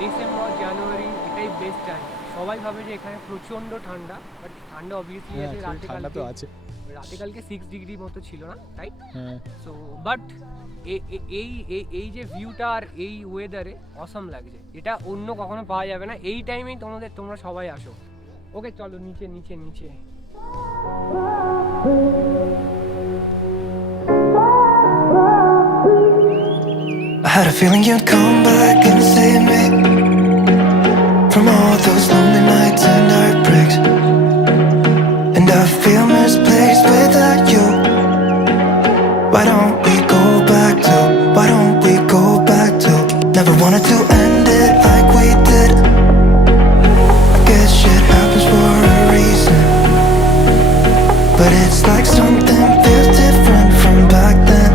December January এটাই best time. সবাই ভাবে যে এখানে প্রচণ্ড ঠান্ডা, বাট ঠান্ডা অবভিয়াসলি আছে। রাতে কালকে 6 ডিগ্রি মতো ছিল না, রাইট? সো বাট এই যে ভিউটা আর এই ওয়েদারে অসম লাগছে, এটা অন্য কখনো পাওয়া যাবে না। এই টাইমেই তোমরা সবাই আসো। ওকে চলো নিচে নিচে নিচে। I had a feeling you'd come back and save me from all those lonely nights and heartbreaks. And I feel misplaced without you. Why don't we go back to, why don't we go back to? Never wanted to end it like we did. I guess shit happens for a reason, but it's like something feels different from back then.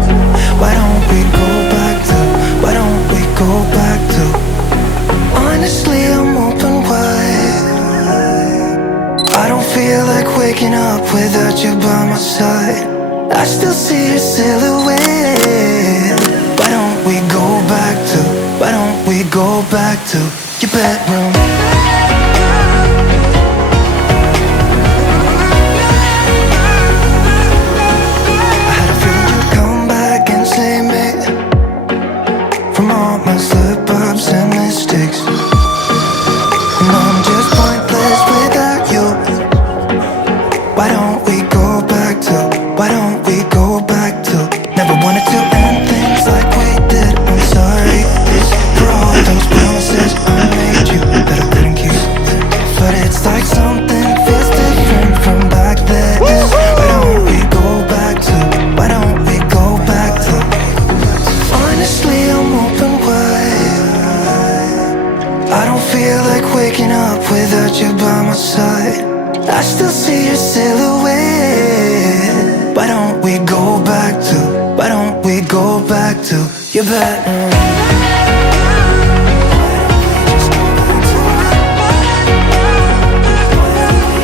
Why don't we go back to, why don't we go back to? Honestly, I'm open wide. I don't feel like waking up without you by my side. I still see your silhouette. Why don't we go back to, why don't we go back to your bedroom? I had a feeling you'd come back and save me from all my slip-ups and mistakes. And I'm just pointless without you. Why don't we go back to, why don't we go back to? Never wanted to end things like we did. I'm sorry for all those promises I made you that I couldn't keep. But it's like something feels different from back then. Why don't we go back to, why don't we go back to? Honestly, I'm open wide. I don't feel like waking up without you by my side. I still see your silhouette. Why don't we go back to, why don't we go back to your bedroom?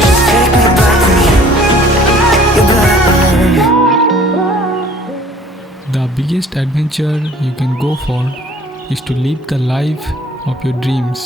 Just take me back to you, your bedroom. The biggest adventure you can go for is to live the life of your dreams.